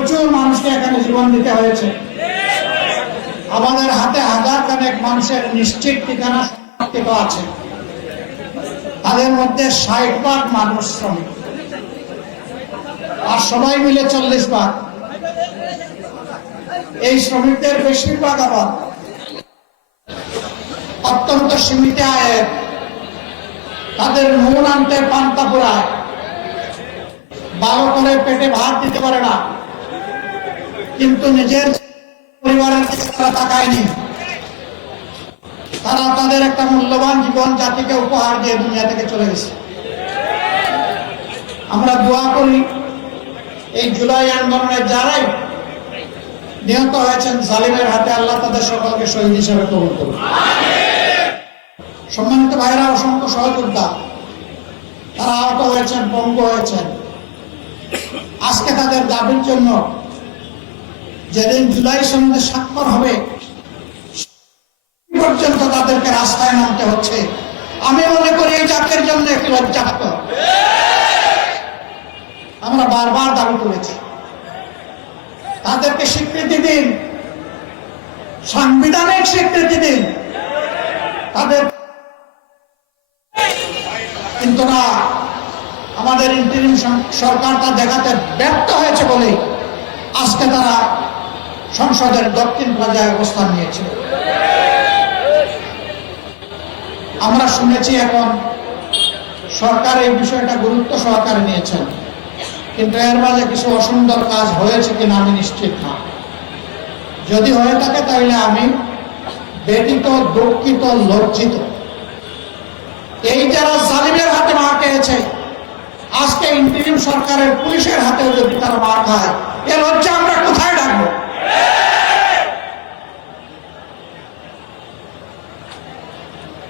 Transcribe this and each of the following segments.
প্রচুর মানুষকে এখানে জীবন দিতে হয়েছে। আমাদের হাতে হাজার খানেক মানুষের নিশ্চিত ঠিকানা সংরক্ষিত আছে। তাদের মধ্যে ষাট ভাগ মানুষ শ্রমিক। আর সবাই মিলে চল্লিশ ভাগ। এই শ্রমিকদের বেশিরভাগ আবার অত্যন্ত সীমিত আয়ের। তাদের নুন আনতে পান্তা পোড়ায় ভালো করে পেটে ভাত দিতে পারে না। কিন্তু নিজের পরিবারের তারা তাকায়নি। তারা তাদের একটা মূল্যবান জীবন জাতিকে উপহার দিয়ে দুনিয়া থেকে চলে গেছে। আমরা দোয়া করি, এই জুলাই আন্দোলনের যারাই নিহত হয়েছেন জালিমের হাতে আল্লাহ তাদের সকলকে শহীদ হিসেবে কবুল করুন। সম্মানিত ভাইরা অসংখ্য সহযোদ্ধা, তারা আহত হয়েছেন, পঙ্গু হয়েছেন। আজকে তাদের দাবির জন্য যেদিন জুলাই সন্ধে স্বাক্ষর হবে পর্যন্ত তাদেরকে রাস্তায় নামতে হচ্ছে। আমি মনে করি এই জাতের জন্য একটি লজ্জাহত আমরা বারবার দাবি করেছি, তাদেরকে স্বীকৃতি দিন, সাংবিধানিক স্বীকৃতি দিন। তাদের কিন্তু না, আমাদের ইন্টারিম সরকার তা দেখাতে ব্যর্থ হয়েছে বলে আজকে তারা সংসদের দক্ষিণ প্লাজায় অবস্থান নিয়েছিল। আমরা শুনেছি এখন সরকার এই বিষয়টা গুরুত্ব সহকারে নিয়েছেন। কিন্তু এর মাঝে কিছু অসুন্দর কাজ হয়েছে কিনা আমি নিশ্চিত না। যদি হয়ে থাকে তাহলে আমি ব্যতীত, দুঃখিত, লজ্জিত। এই যারা জালিমের হাতে মার খেয়েছে, আজকে ইন্টারিম সরকারের পুলিশের হাতেও যদি তারা মার খায়, এ লজ্জা আমরা কোথায় ডাকবো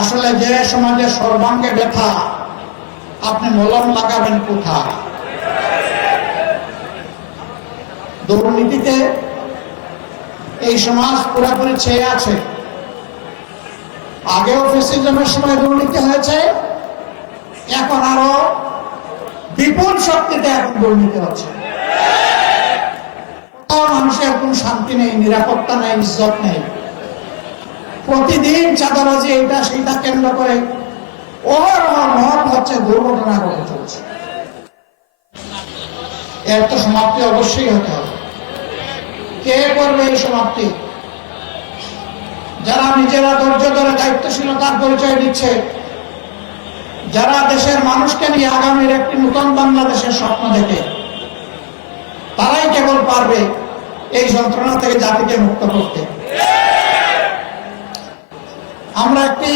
আসলে যে সমাজের সর্বাঙ্গে ব্যথা, আপনি মলম লাগাবেন কোথায়? দুর্নীতিতে এই সমাজ পুরোপুরি ছেয়ে আছে। আগেও ফেসিজমের সময় দুর্নীতি হয়েছে, এখন আরও বিপুল শক্তিতে এখন দুর্নীতি হচ্ছে। মানুষের কোন শান্তি নেই, নিরাপত্তা নেই, ইজ্জত নেই। প্রতিদিন চাঁদাবাজি এটা সেটা কেন্দ্র করে হচ্ছে দুর্ঘটনা ঘটে চলছে। এর তো সমাপ্তি অবশ্যই হতে হবে। কে করবে এই সমাপ্তি? যারা নিজেরা ধৈর্য ধরে দায়িত্বশীলতার পরিচয় দিচ্ছে, যারা দেশের মানুষকে নিয়ে আগামীর একটি নূতন বাংলাদেশের স্বপ্ন দেখে, তারাই কেবল পারবে এই যন্ত্রণা থেকে জাতিকে মুক্ত করতে। আমরা একটি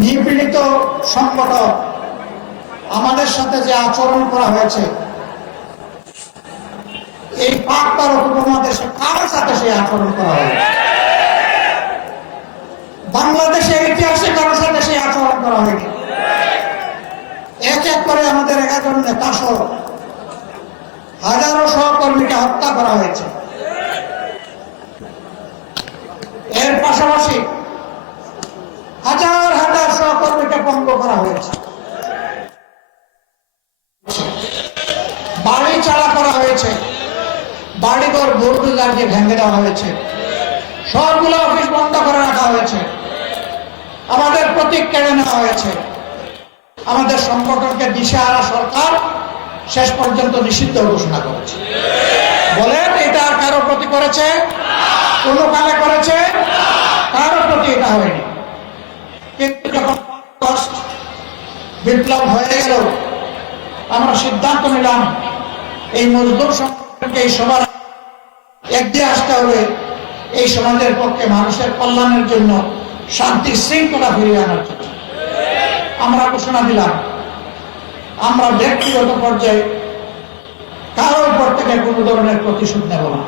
নিপীড়িত সংগঠন আমাদের সাথে যে আচরণ করা হয়েছে, এই পাক ভারত উপমহাদেশে কারোর সাথে সেই আচরণ করা হয় বাংলাদেশের ইতিহাসে কারোর সাথে সেই আচরণ করা হয়নি। এক এক করে আমাদের একাজন নেতা সহ হাজারো সহকর্মীকে হত্যা করা হয়েছে। এর পাশাপাশি হাজার হাজার সহকর্মীকে পঙ্গ করা হয়েছে। বাড়ি চালা করা হয়েছে। বাড়িঘর বোর্ডুলারকে ভেঙে দেওয়া হয়েছে। সবগুলো অফিস বন্ধ করে রাখা হয়েছে। আমাদের প্রতীক কেড়ে নেওয়া হয়েছে। আমাদের সংগঠনকে দিশেহারা সরকার শেষ পর্যন্ত নিষিদ্ধ ঘোষণা করেছে। বলেন, এটা আর কারও প্রতি করেছে? কোনো কালে করেছে? কারও প্রতি এটা হয়নি। কিন্তু বিপ্লব হয়ে গেল, আমরা সিদ্ধান্ত নিলাম, এই মজদুর এই সবার একদিকে আসতে হবে। এই সমাজের পক্ষে মানুষের কল্যাণের জন্য শান্তি শৃঙ্খলা ফিরিয়ে আনার জন্য। আমরা ঘোষণা দিলাম, আমরা ব্যক্তিগত পর্যায়ে কারোর উপর থেকে কোনো ধরনের প্রতিশোধ নেব না।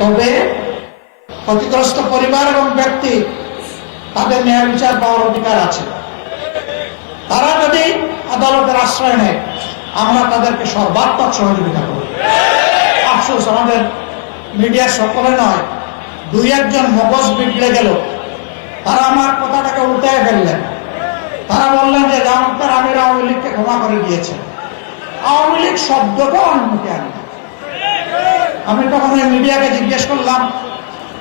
তবে ক্ষতিগ্রস্ত পরিবার এবং ব্যক্তি তাদের ন্যায় বিচার পাওয়ার অধিকার আছে। তারা যদি আদালতের আশ্রয় নেয়, আমরা তাদেরকে সর্বাত্মক সহযোগিতা করব। আফসোস, আমাদের মিডিয়া সকলে নয়, দুই একজন মগজ বিগড়ে গেল। তারা আমার কথাটাকে উল্টায় ফেললেন। তারা বললেন যে জামাতের আমির আওয়ামী লীগকে ক্ষমা করে দিয়েছে। আওয়ামী লীগ শব্দটাও মুখে আনি আমি তখন মিডিয়াকে জিজ্ঞেস করলাম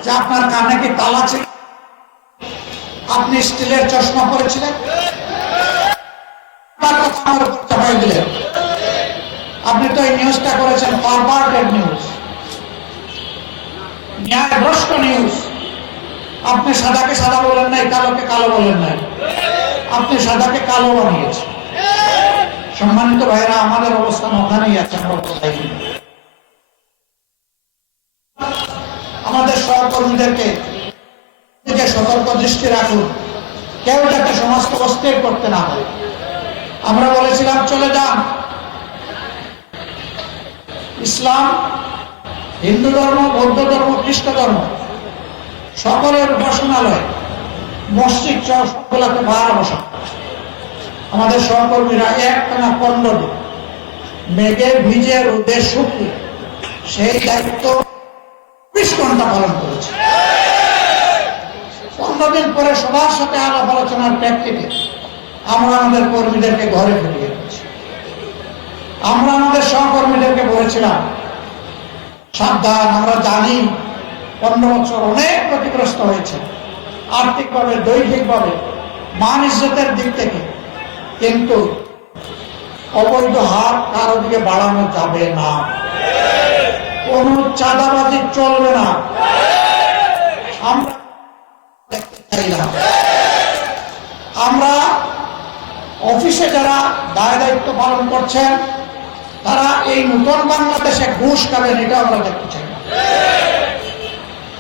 যে আপনার কানে কি তালা ছিল আপনি স্টিলের চশমা পরেছিলেন? আপনি তো এই নিউজটা করেছেন নিউজ নিউজ আপনি সাদাকে সাদা বলেন নাই, কালোকে কালো বলেন নাই। আপনি সাদাকে কালো বানিয়েছেন। সম্মানিত ভাইরা আমাদের অবস্থান ওখানেই আছে, আমরা কোথায়? সতর্ক দৃষ্টি রাখুন। কেউ যাতে সমস্ত অস্থির করতে না পারে। আমরা বলেছিলাম, চলে যান। ইসলাম হিন্দু ধর্ম, বৌদ্ধ ধর্ম, খ্রিস্ট ধর্ম, সকলের উপাসনালয় মসজিদ সহ সকলকে ভাড়া বসা আমাদের সহকর্মীরা একটানা পনেরো মেঘে ভিজে রোদে শুকিয়ে সেই দায়িত্ব পালন করেছে। পনেরো পরে সবার সাথে আলাপ আলোচনার প্রেক্ষিতে আমরা আমাদের কর্মীদেরকে ঘরে ফিরিয়ে দিচ্ছি আমরা আমাদের সহকর্মীদেরকে বলেছিলাম, সাবধান, আমরা জানি পনেরো বছর অনেক ক্ষতিগ্রস্ত হয়েছে, আর্থিকভাবে, দৈহিকভাবে, মান ইজ্জতের দিক থেকে, কিন্তু অবৈধ হার কারও দিকে বাড়ানো যাবে না। কোন চাঁদাবাজি চলবে না। আমরা না অফিসে যারা দায় দায়িত্ব পালন করছেন, তারা এই নতুন বাংলাদেশে ঘুষ খাবেন, এটা আমরা দেখতে চাই। না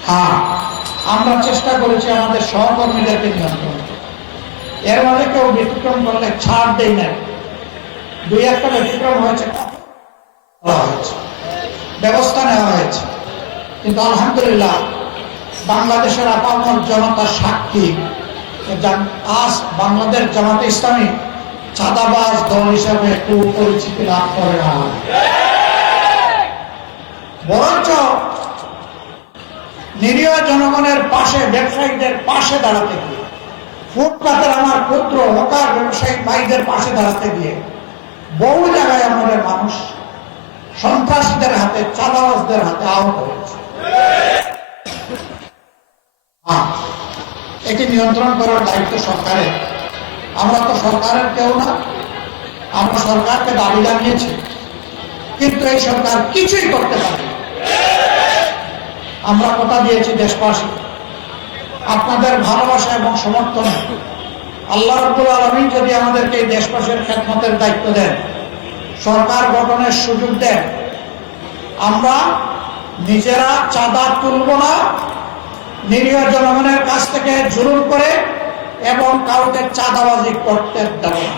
হ্যাঁ আমরা চেষ্টা করেছি আমাদের সহকর্মীদেরকে নিয়ন্ত্রণ এর মধ্যে কেউ ব্যতিক্রম করলে ছাড় দেই নাই। দুই একটা ব্যতিক্রম হয়েছে হয়েছে। ব্যবস্থা নেওয়া হয়েছে। কিন্তু আলহামদুলিল্লাহ বাংলাদেশের আপামর জনতা সাক্ষী। আজ বাংলাদেশ জামাতে ইসলামী চাঁদাবাজ দল হিসাবে একটু পরিচিতি লাভ করে না। বরঞ্চ নিরীহ জনগণের পাশে, ব্যবসায়ীদের পাশে দাঁড়াতে গিয়ে, ফুটপাতের আমার পুত্র, হকার, ব্যবসায়ী ভাইদের পাশে দাঁড়াতে গিয়ে বহু জায়গায় আমাদের মানুষ সন্ত্রাসীদের হাতে চাঁদাবাজদের হাতে আহত এটি নিয়ন্ত্রণ করার দায়িত্ব সরকারের। আমরা তো সরকারের কেউ না, আমরা সরকারকে দাবি জানিয়েছি, কিন্তু এই সরকার কিছুই করতে পারে আমরা কথা দিয়েছি দেশবাসী, আপনাদের ভালোবাসা এবং সমর্থনে। আল্লাহ রব্বুল আলমিন যদি আমাদেরকে এই দেশবাসীর খেদমতের দায়িত্ব দেন সরকার গঠনের সুযোগ দেন। আমরা নিজেরা চাঁদা তুলব না। নিরীহ জনগণের কাছ থেকে জুলুম করে এবং কাউকে চাঁদাবাজি করতে দেব না।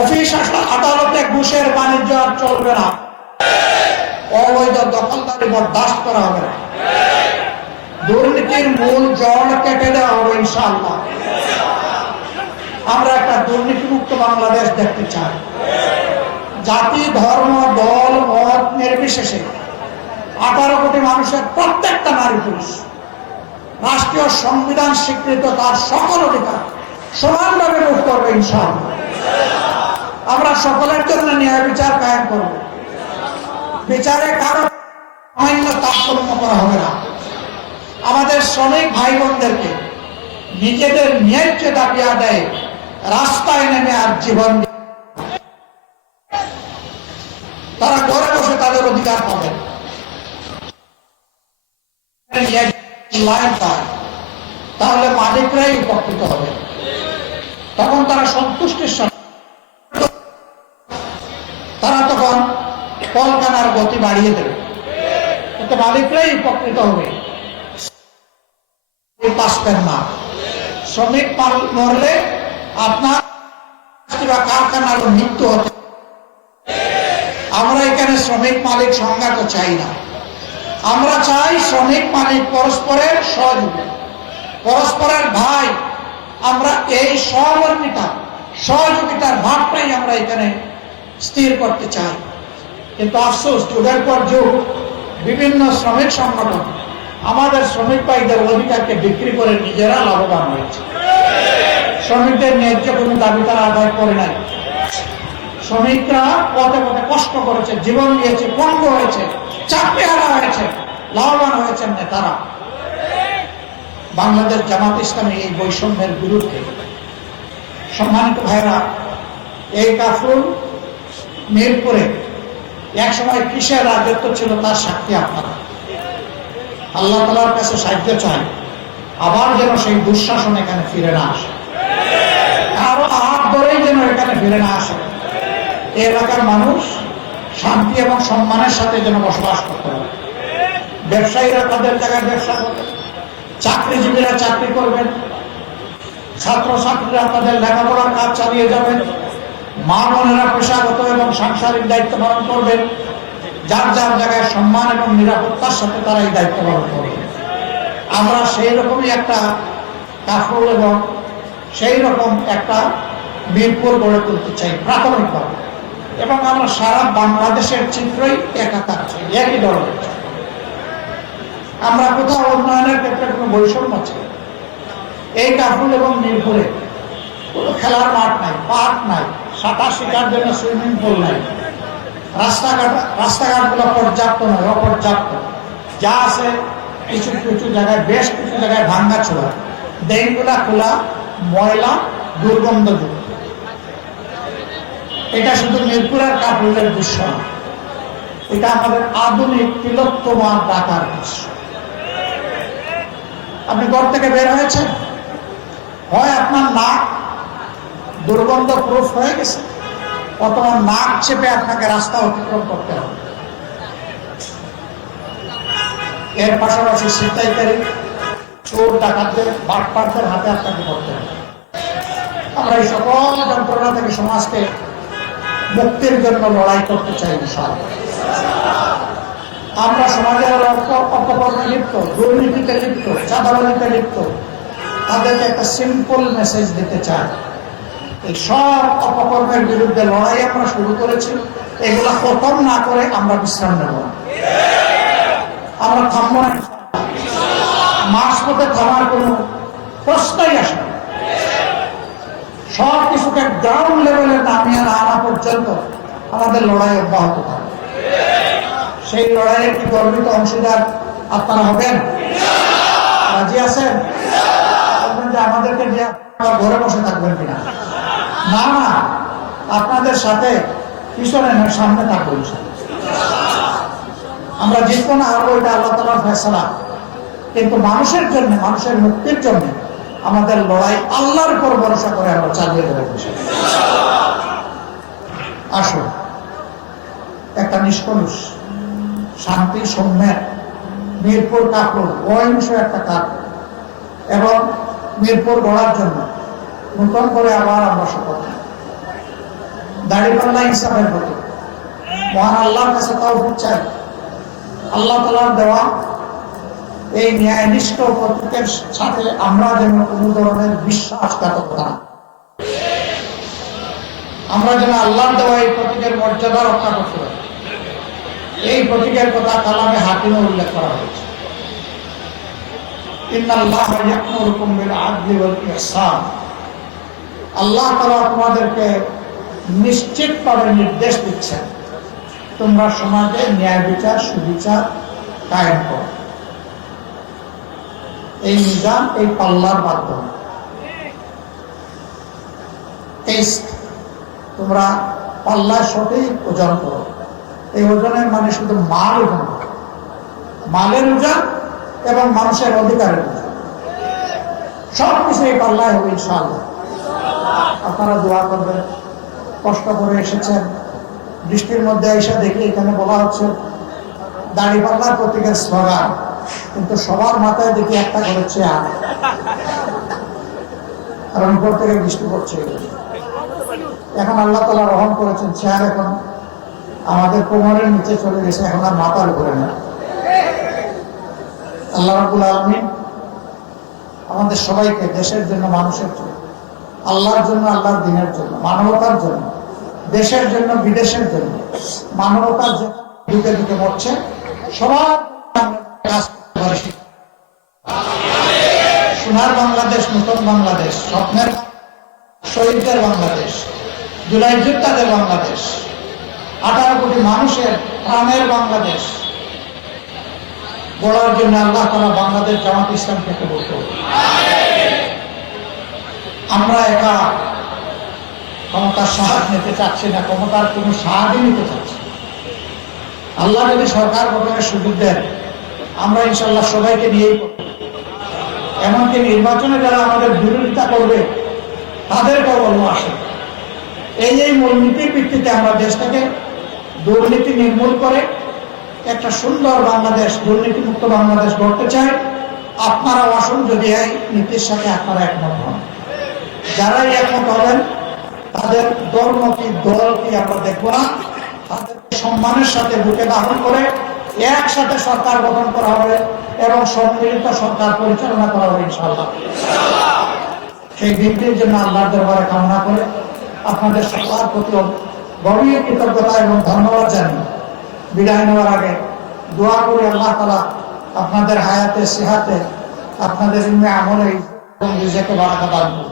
অফিস আদালতে ঘুষের বাণিজ্য আর চলবে না। অবৈধ দখলদারি বরদাস্ত করা হবে না। দুর্নীতির মূল জল কেটে দেওয়া হবে ইনশাআল্লাহ। আমরা একটা দুর্নীতিমুক্ত বাংলাদেশ দেখতে চাই। জাতি, ধর্ম, দল, মত নির্বিশেষে আঠারো কোটি মানুষের প্রত্যেকটা নারী পুরুষ রাষ্ট্রীয় সংবিধান স্বীকৃত তার সকল অধিকার সমানভাবে ভোগ করবে ইনশাআল্লাহ। আমরা সকলের জন্য ন্যায় বিচার কায়েম করব। বিচারে কারও সামান্য তাৎপর্য করা হবে না। আমাদের শ্রমিক ভাই বোনদেরকে নিজেদের ন্যায্য দাবি আদায়ে রাস্তায় নেমে আর জীবন তারা ঘরে বসে তাদের অধিকার পাবেন তাহলে মালিকরাই উপকৃত হবে। তখন তারা সন্তুষ্টির সঙ্গে তারা তখন কলকানার গতি বাড়িয়ে দেবে। এতে মালিকরাই উপকৃত হবে। না শ্রমিক মরলে আপনার মৃত্যু হতে শ্রমিক মালিক চাই না। আমরা চাই শ্রমিক মালিক পরস্পরের সহযোগী। পরস্পরের ভাই, আমরা এই সহযোগিতার ভাবটাই আমরা এখানে স্থির করতে চাই। কিন্তু আফসোস যুগের পর যুগ বিভিন্ন শ্রমিক সংগঠন, আমাদের শ্রমিক ভাইদের অধিকারকে বিক্রি করে নিজেরা লাভবান হয়েছে। শ্রমিকদের ন্যায্য কোনো দাবি তারা আদায় করে নাই। শ্রমিকরা পথে পথে কষ্ট করেছে, জীবন দিয়েছে পঙ্গ হয়েছে চাকরি হারা হয়েছে, লাভবান হয়েছেন নেতারা। বাংলাদেশ জামাত ইসলামী এই বৈষম্যের বিরুদ্ধে সম্মানিত ভাইরা এই কাফরুল মিরপুরে এক সময় কিসের রাজত্ব ছিল তার সাক্ষী আপনারা। আল্লাহ তালার কাছে সাহায্য চাই, আবার যেন সেই দুঃশাসন এখানে ফিরে না আসে। ফিরে না আসে। এলাকার মানুষ শান্তি এবং সম্মানের সাথে যেন বসবাস করতে পারে। ব্যবসায়ীরা তাদের জায়গায় ব্যবসা করবে, চাকরিজীবীরা চাকরি করবেন ছাত্রছাত্রীরা তাদের লেখাপড়ার কাজ চালিয়ে যাবেন মা পেশাগত এবং সাংসারিক দায়িত্ব পালন করবেন যার যার জায়গায় সম্মান এবং নিরাপত্তার সাথে তারা এই দায়িত্ব পালন করবেন আমরা সেই রকমই একটা কাফল এবং সেই রকম একটা মিরপুর গড়ে তুলতে চাই প্রাথমিকভাবে। এবং আমরা সারা বাংলাদেশের চিত্রই একাকার চাই একই চাই আমরা কোথাও উন্নয়নের ক্ষেত্রে কোনো বৈষম্য চাই এই কাফুল এবং মিরপুরে কোনো খেলার মাঠ নাই, পার্ক নাই, সাঁতার শেখার জন্য সুইমিং পুল নাই। রাস্তাঘাট, রাস্তাঘাটগুলো পর্যাপ্ত নয়, অপর্যাপ্ত। যা আছে কিছু কিছু জায়গায়, বেশ কিছু জায়গায় ভাঙ্গা ছোড়া ড্রেনগুলা খোলা, ময়লা, দুর্গন্ধযুক্ত। এটা শুধু মিরপুরের কাপড়ের দৃশ্য না, এটা আমাদের আধুনিক তিলোত্তমান ঢাকার দৃশ্য। আপনি ঘর থেকে বের হয়েছেন? হয় আপনার নাক দুর্গন্ধ প্রুফ হয়ে গেছে? অথবা নাক চেপে আপনাকে রাস্তা অতিক্রম করতে হবে। এর পাশাপাশি ছিনতাইকারী, চোর ডাকাতদের, বাটপাটদের হাতে আপনাকে করতে হবে। আমরা এই সকল যন্ত্রণা থেকে সমাজকে মুক্তির জন্য লড়াই করতে চাই আমরা সমাজের অপকর্মে লিপ্ত, দুর্নীতিতে লিপ্ত, চাঁদাবাজিতে লিপ্ত। তাদেরকে একটা সিম্পল মেসেজ দিতে চাই। এই সব অপকর্মের বিরুদ্ধে লড়াই আমরা শুরু করেছি। এগুলা প্রথম না করে আমরা বিশ্রাম নেব আমরা থামবো না। মাস পথে থামার কোনো প্রশ্নই আসে সব কিছুকে গ্রাউন্ড লেভেলে নামিয়ে আনা পর্যন্ত আমাদের লড়াই অব্যাহত থাকবে। সেই লড়াইয়ের কি গর্বিত অংশীদার আপনারা হবেন? রাজি আছেন? আমাদেরকে ঘরে বসে থাকবেন কিনা? না না, আপনাদের সাথে পিছনে সামনে থাকব আমরা জিতবো না, হারবো এটা আল্লাহ তালার ফেসলা কিন্তু মানুষের জন্য, মানুষের মুক্তির জন্য আমাদের লড়াই আল্লাহর উপর ভরসা করে আমরা চালিয়ে দেবো আসুন একটা নিষ্কলুষ, শান্তি সৌম্যের মিরপুর কাপড়, অহিংস একটা কাপড়। এবং মিরপুর গড়ার জন্য নতুন করে আবার আমরা শপথ। দাড়িপাল্লা ইনসাফের প্রতি। মহান আল্লাহর কাছে তাও চাই। আল্লাহ তালার দেওয়া এই ন্যায়নিষ্ঠ প্রতীকের সাথে আমরা যেন কোনো ধরনের বিশ্বাসঘাতকতা না আমরা যেন আল্লাহর দেওয়া এই প্রতীকের মর্যাদা রক্ষা করতে পারি। এই প্রতীকের কথা কালামে হাকিমে উল্লেখ করা হয়েছে। আল্লাহ তাআলা তোমাদেরকে নিশ্চিতভাবে নির্দেশ দিচ্ছেন, তোমরা সমাজে ন্যায় বিচার, সুবিচার কায়েম করো। এই নিজাম, এই পাল্লার মাধ্যমে। তোমরা পাল্লা সঠিক ওজন করো। এই ওজনের মানে শুধু মাল ওজন মালের ওজন এবং মানুষের অধিকারের ওজন। সব কিছু এই পাল্লায় হবে, ইনশাআল্লাহ। আপনারা দোয়া করবেন। কষ্ট করে এসেছেন। বৃষ্টির মধ্যে এসে দেখি এখানে বলা হচ্ছে, দাড়ি পাল্লার প্রতীকের স্লোগান। কিন্তু সবার মাথায় দেখি একটা করে চেয়ার কারণ উপর থেকে বৃষ্টি পড়ছে। এখন আল্লাহ তালা রহম করেছেন চেয়ার এখন। আমাদের কোমরের নিচে চলে গেছে, এখন আর মাথার উপরে না। আল্লাহ রাবুল আলমিন আমাদের সবাইকে দেশের জন্য, মানুষের জন্য, আল্লাহর জন্য, আল্লাহর দিনের জন্য, মানবতার জন্য, দেশের জন্য, বিদেশের জন্য, মানবতার জন্য দুকে দুকে মরছে সবার করতে সোনার বাংলাদেশ, নতুন বাংলাদেশ, স্বপ্নের শহীদদের বাংলাদেশ, জুলাই যোদ্ধাদের বাংলাদেশ, আঠারো কোটি মানুষের প্রাণের বাংলাদেশ। গড়ার জন্য আল্লাহ তালা বাংলাদেশ জামাত আমরা একা ক্ষমতার সাহায্য নিতে চাচ্ছি না, ক্ষমতার কোনো সাহায্য নিতে চাচ্ছি। আল্লাহ যদি সরকার গঠনের সুযোগ দেন আমরা ইনশাল্লাহ সবাইকে নিয়েই এমনকি নির্বাচনে যারা আমাদের বিরোধিতা করবে তাদেরকেও বলব আসে। এই এই মূলনীতির ভিত্তিতে আমরা দেশটাকে দুর্নীতি নির্মূল করে একটা সুন্দর বাংলাদেশ, দুর্নীতিমুক্ত বাংলাদেশ গড়তে চাই। আপনারা আসুন যদি এই নীতির সাথে আপনারা একমত হন। যারাই একমত হবেন, তাদের ধর্ম কি দল কি আমরা দেখব না। তাদের সম্মানের সাথে বুকে ধারণ করে একসাথে সরকার গঠন করা হবে এবং সম্মিলিত সরকার পরিচালনা করা হবে ইনশাল্লাহ সেই দিনটির জন্য আল্লাহর দরবারে কামনা করে আপনাদের সবার প্রতি গভীর কৃতজ্ঞতা এবং ধন্যবাদ জানি বিদায় নেওয়ার আগে দোয়া করি আল্লাহ তালা আপনাদের হায়াতে, সেহাতে, আপনাদের আমলে নিজেকে বাড়াতে পারব